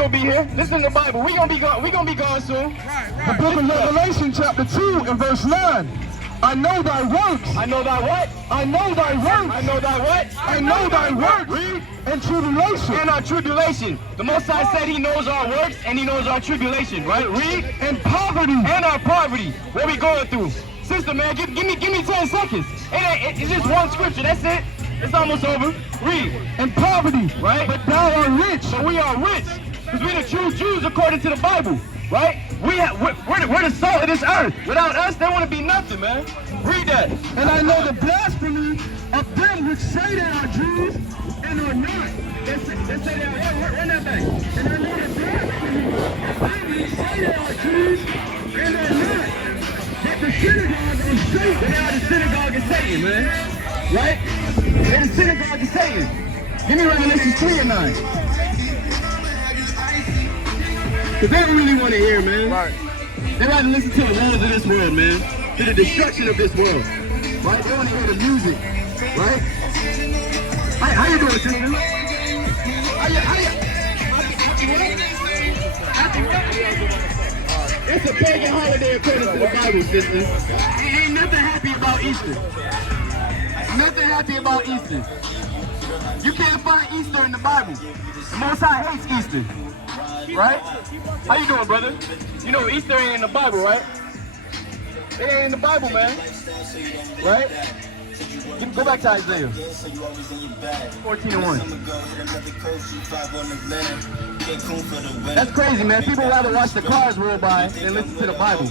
still be here. Listen to the Bible. We gonna be gone soon. The book of Revelation, chapter 2 and verse 9. I know thy works. I know thy what? I know thy works. I know thy what? I know thy works. Read. And tribulation. And our tribulation. The Most High said He knows our works and He knows our tribulation, right? Read. And poverty. And our poverty. What we going through? Sister, man, give me 10 seconds. It's just one scripture. That's it. It's almost over. Read. And poverty. Right? But thou art rich. But we are rich. Because we're the true Jews according to the Bible. Right? We're the salt of this earth. Without us, there wouldn't be nothing, man. Read that. And I know the blasphemy of them which say they are Jews and are not. Let's say they are. Run that back. And I know the blasphemy of them which say they are Jews and are not. But the synagogue of Satan. They are the synagogue of Satan, man. Right? They're the synagogue of Satan. Give me Revelation 3 and 9. Because they don't really want to hear, man. Right. They rather listen to the laws of this world, man. To the destruction of this world. Right? They want to hear the music. Right? How you doing, sister? It's a pagan holiday according to the Bible, sister. Ain't nothing happy about Easter. Nothing happy about Easter. You can't find Easter in the Bible. The Most High hates Easter. Right? How you doing, brother? You know Easter ain't in the Bible, right? It ain't in the Bible, man. Right? Go back to Isaiah 14:1. That's crazy, man. People rather watch the cars roll by than listen to the Bible.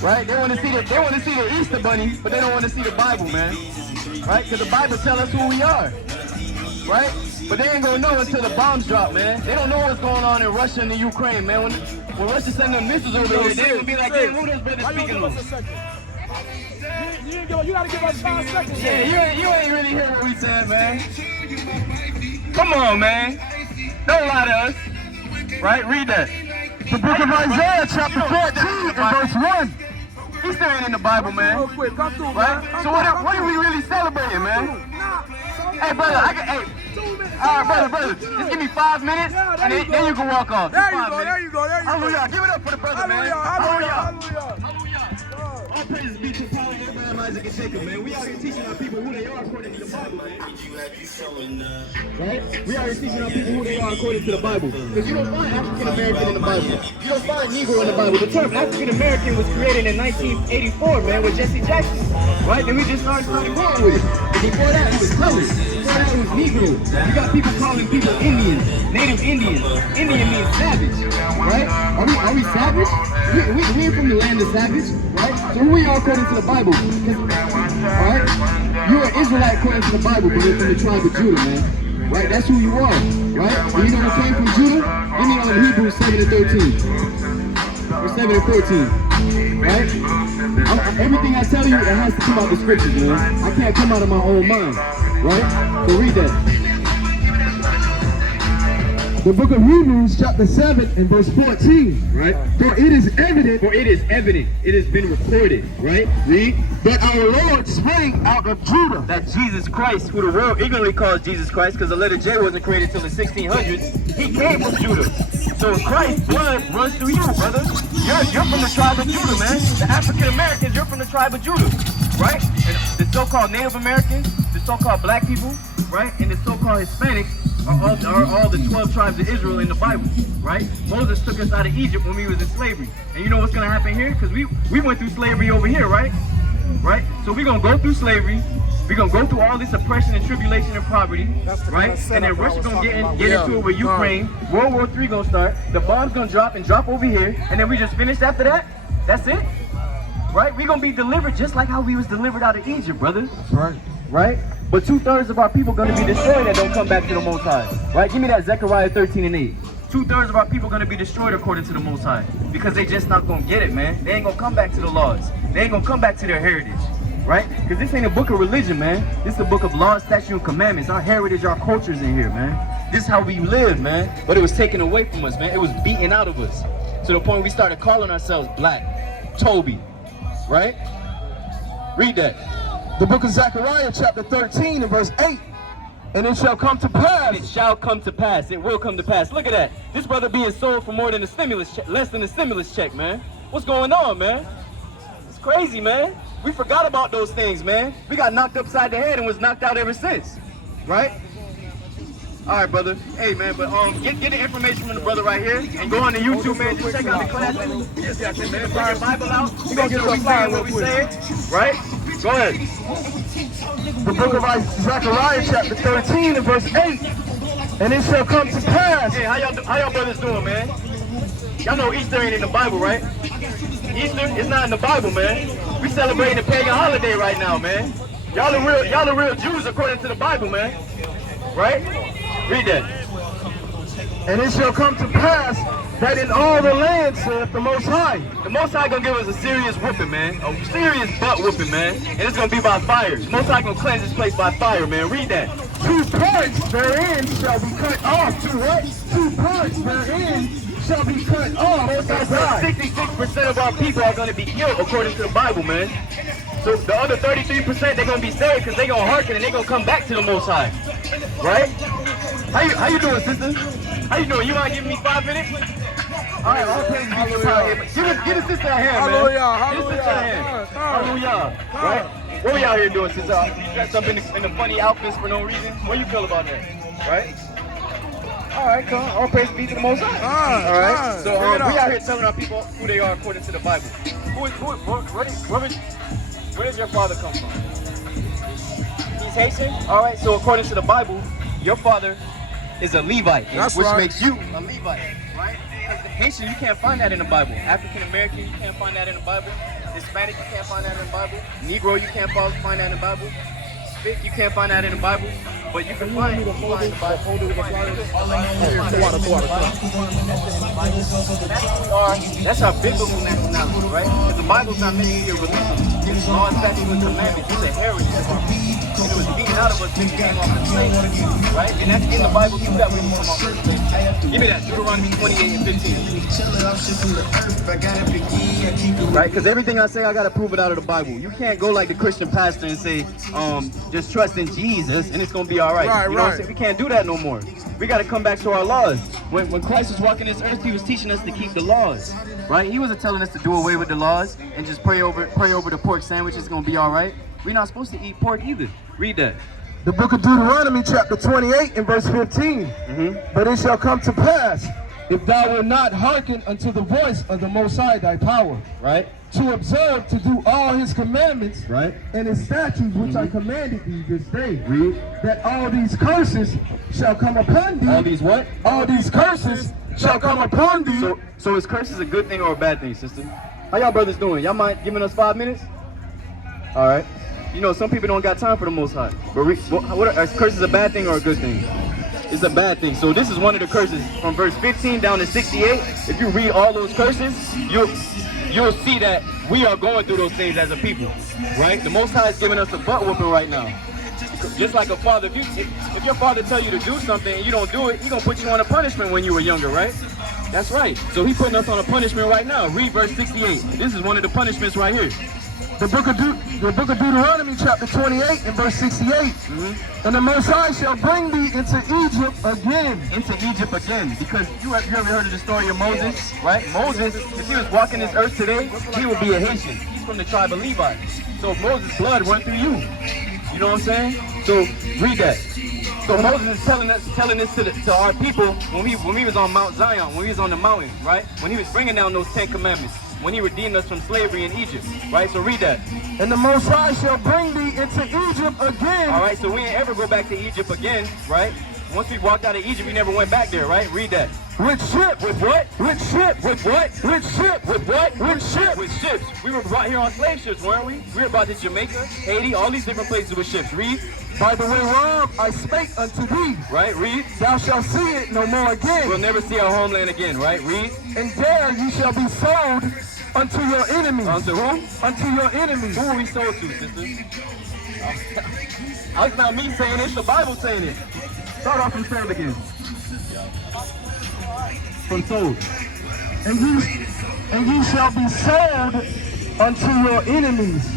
Right? They want to see the Easter bunny, but they don't want to see the Bible, man. Right? Because the Bible tells us who we are. Right? But they ain't gonna know until the bombs drop, man. They don't know what's going on in Russia and the Ukraine, man. When Russia send them missiles over here, they gonna be like, hey, who those brothers speaking of? You gotta give us 5 seconds. Yeah, you ain't really hear what we said, man. Come on, man. Don't lie to us. Right? Read that. The book of Isaiah, chapter 14 and verse 1. Easter ain't in the Bible, man. Real quick, come through, Right? man. So what are we really celebrating, man? Hey, brother, all right, brother, just give me 5 minutes, and then you can walk off. There you go. Hallelujah. Give it up for the brother, man. Hallelujah. All praises be to Paul, Abraham, Isaac, and Jacob, man. We out here teaching our people who they are according to the Bible, man. Right? We out here teaching our people who they are according to the Bible. Because you don't find African American in the Bible. You don't find Negro in the Bible. The term African American was created in 1984, man, with Jesse Jackson. Right? Then we just started going with it. And before that, it was colored. Before that, it was Negro. You got people calling people Indians, Native Indians. Indian means savage. Right? Are we savage? We ain't from the land of savage. Right? So who we are according to the Bible? Alright? You're an Israelite according to the Bible, but you're from the tribe of Judah, man. Right? That's who you are. Right? And you know who came from Judah? Give me on Hebrews 7 and 13. Or 7 and 14. Right? Everything I tell you, it has to come out of the scriptures, man. I can't come out of my own mind. Right? So read that. The book of Hebrews, chapter 7 and verse 14. Right? For it is evident, it has been recorded, right? Read. that our Lord sprang out of Judah. That Jesus Christ, who the world ignorantly calls Jesus Christ, because the letter J wasn't created till the 1600s, he came from Judah. So Christ's blood runs through you, brother. You're from the tribe of Judah, man. The African Americans, you're from the tribe of Judah, right? And the so-called Native Americans, the so-called black people, right? And the so-called Hispanics are all the 12 tribes of Israel in the Bible, right? Moses took us out of Egypt when we was in slavery. And you know what's going to happen here? Because we went through slavery over here, right? Right? So we're going to go through slavery. We're going to go through all this oppression and tribulation and poverty, right? And then Russia going to get into it with Ukraine. World War III going to start. The bomb's going to drop over here. And then we just finished after that. That's it. Right? We're going to be delivered just like how we was delivered out of Egypt, brother. That's right. Right? But 2/3 of our people are going to be destroyed that don't come back to the Most High. Right? Give me that Zechariah 13 and 8. 2/3 of our people are going to be destroyed according to the Most High. Because they just not going to get it, man. They ain't going to come back to the laws. They ain't going to come back to their heritage. Right? Because this ain't a book of religion, man. This is a book of laws, statutes, and commandments. Our heritage, our culture's in here, man. This is how we live, man. But it was taken away from us, man. It was beaten out of us. To the point we started calling ourselves Black. Toby. Right? Read that. The book of Zechariah, chapter 13 and verse 8. And it shall come to pass. It shall come to pass. It will come to pass. Look at that. This brother being sold for more than a stimulus check, less than a stimulus check, man. What's going on, man? It's crazy, man. We forgot about those things, man. We got knocked upside the head and was knocked out ever since, right? All right, brother. Hey, man, but get the information from the brother right here and go on to YouTube, man. Just check out the class. Yes, man. Bring your Bible out. You gonna get some fire what we saying, right? Go ahead. The book of Zechariah chapter 13 and verse 8. And it shall come to pass. Hey, how y'all brothers doing, man? Y'all know Easter ain't in the Bible, right? Easter is not in the Bible, man. We celebrating a pagan holiday right now, man. Y'all the real Jews according to the Bible, man. Right? Read that. And it shall come to pass that in all the land, saith the Most High. The Most High gonna give us a serious whooping, man. A serious butt whooping, man. And it's gonna be by fire. The Most High gonna cleanse this place by fire, man. Read that. 2 parts therein shall be cut off. 2 what? 2 parts therein shall be cut off. 66% of our people are gonna be killed according to the Bible, man. So the other 33%, they're gonna be saved because they're gonna hearken and they're gonna come back to the Most High. Right? How you doing, sister? How you doing? You mind giving me 5 minutes? All right, all praise be to God. Give the sister a hand, man. Hallelujah, Give the sister a hand. Hallelujah. Right? What we out here doing, sister? You dressed up in the funny outfits for no reason? What do you feel about that? Right? All right, come on. All praise be to the Most High. All right. So we out here telling our people who they are according to the Bible. Where does your father come from? He's Haitian? All right, so according to the Bible, your father is a Levite, which makes you a Levite, right? Because Haitian, you can't find that in the Bible. African American, you can't find that in the Bible. Hispanic, you can't find that in the Bible. Negro, you can't find that in the Bible. Hispanic, you can't find that in the Bible. But you can find it in the Bible. That's our biblical nationality, right? Because the Bible's not meant to be a religion. It's law, statutes, and commandments. It's a heritage of our people. And it was beaten out of us when we came off the slave, right? And that's in the Bible too, that we come off the slave. Give me that, Deuteronomy 28 and 15. Right? Because everything I say, I got to prove it out of the Bible. You can't go like the Christian pastor and say, just trust in Jesus and it's going to be all right. You know what I'm saying? We can't do that no more. We got to come back to our laws. When Christ was walking this earth, he was teaching us to keep the laws, right? He wasn't telling us to do away with the laws and just pray over the pork sandwich. It's going to be all right. We're not supposed to eat pork either. Read that. The book of Deuteronomy chapter 28 and verse 15. But it shall come to pass, if thou wilt not hearken unto the voice of the Most High thy power, right, to observe to do all his commandments, right, and his statutes which I commanded thee this day, read, that all these curses shall come upon thee. All these what? All these curses shall come upon thee. So is curses a good thing or a bad thing, sister? How y'all brothers doing? Y'all mind giving us 5 minutes? All right. You know, some people don't got time for the Most High. But is curses a bad thing or a good thing? It's a bad thing. So this is one of the curses from verse 15 down to 68. If you read all those curses, you'll see that we are going through those things as a people, right? The Most High is giving us a butt whooping right now. Just like a father, if your father tell you to do something and you don't do it, he's gonna put you on a punishment when you were younger, right? That's right. So he's putting us on a punishment right now. Read verse 68. This is one of the punishments right here. The book of Deuteronomy chapter 28 and verse 68. And the Most High shall bring thee into Egypt again. Into Egypt again. Because you ever heard of the story of Moses, right? Moses, if he was walking this earth today, he would be a Haitian. He's from the tribe of Levi. So Moses' blood went through you. You know what I'm saying? So read that. So Moses is telling this to our people when we was on Mount Zion, when we was on the mountain, right? When he was bringing down those 10 commandments. When he redeemed us from slavery in Egypt, right? So read that. And the Most High shall bring thee into Egypt again. All right, so we ain't ever go back to Egypt again, right? Once we walked out of Egypt, we never went back there, right? Read that. With ship. With what? With ship. With what? With ship. With what? With ship. With ships. We were brought here on slave ships, weren't we? We were brought to Jamaica, Haiti, all these different places with ships. Read. By the way whereof I spake unto thee. Right, read. Thou shalt see it no more again. We'll never see our homeland again, right? Read. And there you shall be sold unto your enemies. Unto who? Unto your enemies. Who are we sold to, sisters? It's not me saying it, it's the Bible saying it. Start off from sold again. From sold. And ye shall be sold unto your enemies.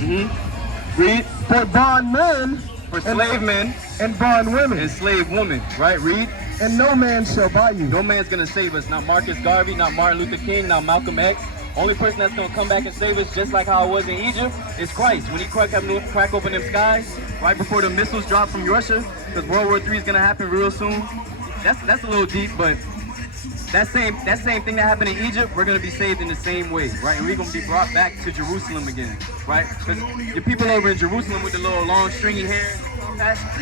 Read. For bondmen For slave men and bondwomen. and slave women, right? Read. And no man shall buy you. No man's gonna save us. Not Marcus Garvey, not Martin Luther King, not Malcolm X. Only person that's gonna come back and save us, just like how it was in Egypt, is Christ. When he crack open them skies, right before the missiles drop from Russia, because World War III is gonna happen real soon. That's a little deep, but that same thing that happened in Egypt, we're gonna be saved in the same way, right? And we're gonna be brought back to Jerusalem again, right? Because the people over in Jerusalem with the little long stringy hair,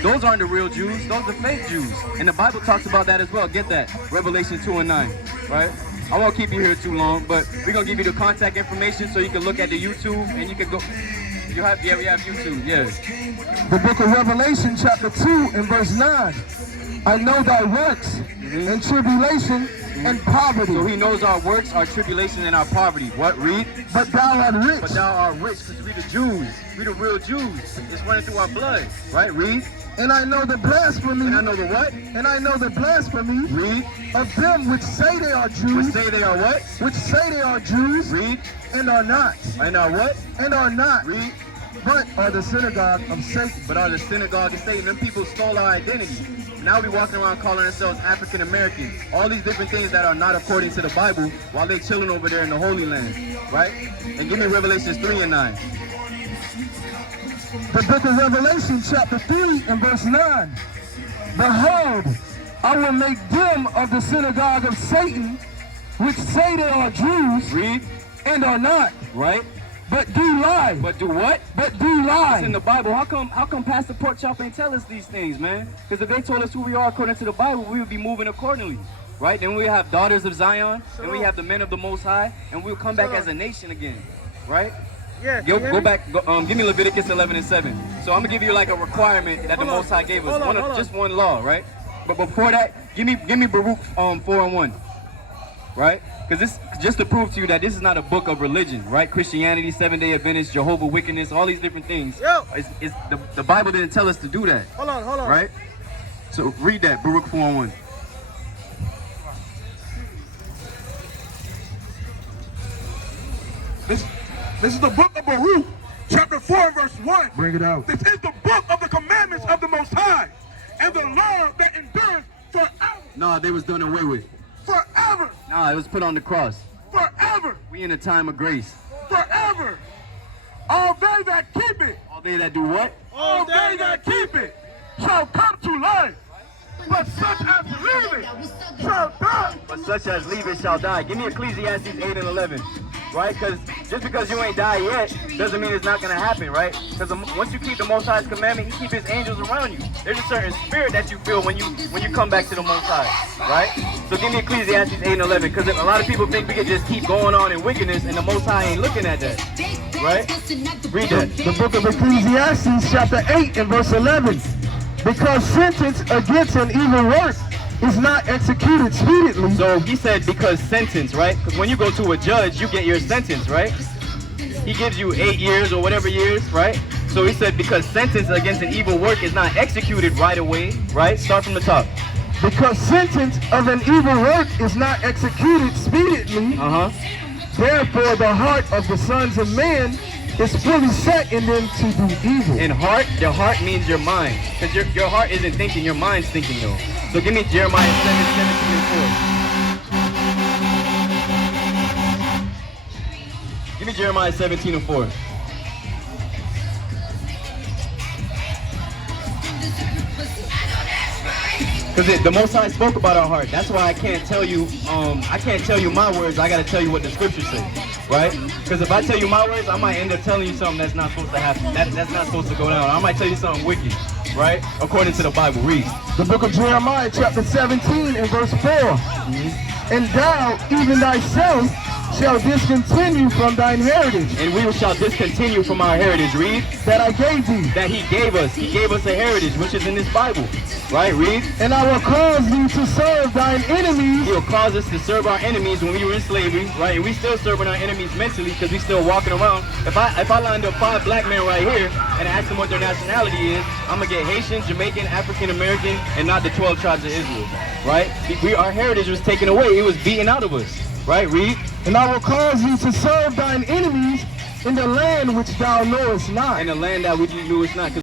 those aren't the real Jews, those are fake Jews. And the Bible talks about that as well. Get that, Revelation 2:9, right? I won't keep you here too long, but we're gonna give you the contact information so you can look at the YouTube and you can go. We have YouTube, yes. The book of Revelation, chapter 2 and verse 9. I know thy works and tribulation and poverty. So he knows our works, our tribulation, and our poverty. What? Read. But thou art rich. But thou art rich, because we the Jews. We the real Jews. It's running through our blood. Right? Read. And I know the blasphemy. And I know the what? And I know the blasphemy. Read. Of them which say they are Jews. Which say they are what? Which say they are Jews. Read. And are not. And are what? And are not. Read. But are the synagogue of Satan. But are the synagogue of Satan. Them people stole our identity. Now we walking around calling ourselves African American. All these different things that are not according to the Bible while they chilling over there in the Holy Land. Right? And give me Revelations 3 and 9. The book of Revelation, chapter 3 and verse 9. Behold, I will make them of the synagogue of Satan, which say they are Jews. Read. And are not. Right? But do lie. But do what? But do lie. It's in the Bible. How come Pastor Porkchop ain't tell us these things, man? Because if they told us who we are according to the Bible, we would be moving accordingly. Right? Then we have daughters of Zion, and we have the men of the Most High, and we'll come back as a nation again. Right? Yeah. Go back. Give me Leviticus 11 and 7. So I'm gonna give you like a requirement that the Most High gave us. Hold on. Just one law, right? But before that, give me Baruch 4 and 1. Right? Because this, just to prove to you that this is not a book of religion, right? Christianity, Seventh-day Adventist, Jehovah Wickedness, all these different things. Yo. The Bible didn't tell us to do that. Hold on. Right? So read that, Baruch 4 and 1. This is the book of Baruch, chapter 4, verse 1. Bring it out. This is the book of the commandments of the Most High, and the law that endures forever. No, they was done away with. Forever. No, it was put on the cross. Forever. We in a time of grace. Forever. All they that keep it. All they that do what? All they that keep it shall come to life. But such as leave it shall die. But such as leave it shall die. Give me Ecclesiastes 8 and 11. Right? Because just because you ain't died yet doesn't mean it's not going to happen, right? Because once you keep the Most High's commandment, He keep His angels around you. There's a certain spirit that you feel when you come back to the Most High, right? So give me Ecclesiastes 8 and 11, because a lot of people think we can just keep going on in wickedness and the Most High ain't looking at that, right? Read that. The book of Ecclesiastes, chapter 8 and verse 11. Because sentence against an evil work is not executed speedily. So he said because sentence, right? Because when you go to a judge, you get your sentence, right? He gives you 8 years or whatever years, right? So he said because sentence against an evil work is not executed right away, right? Start from the top. Because sentence of an evil work is not executed speedily. Therefore the heart of the sons of men is fully set in them to do evil. And heart, your heart means your mind. Because your heart isn't thinking, your mind's thinking though. So give me Jeremiah 7:17 and 4. Give me Jeremiah 17 and 4. Because the Most High spoke about our heart. That's why I can't tell you my words. I got to tell you what the scriptures say, right? Because if I tell you my words, I might end up telling you something that's not supposed to happen. That's not supposed to go down. I might tell you something wicked, right? According to the Bible. Read. The book of Jeremiah, chapter 17 and verse 4. And thou, even thyself, shall discontinue from thine heritage. And we shall discontinue from our heritage. Read. That I gave thee. That He gave us. He gave us a heritage, which is in this Bible. Right? Read. And I will cause thee to serve thine enemies. He will cause us to serve our enemies when we were in slavery, right? And we still serving our enemies mentally because we still walking around. If I lined up 5 black men right here and asked them what their nationality is, I'm going to get Haitian, Jamaican, African American, and not the 12 tribes of Israel, right? Our heritage was taken away. It was beaten out of us, right? Read. And I will cause thee to serve thine enemies in the land which thou knowest not. In the land that we knewest not.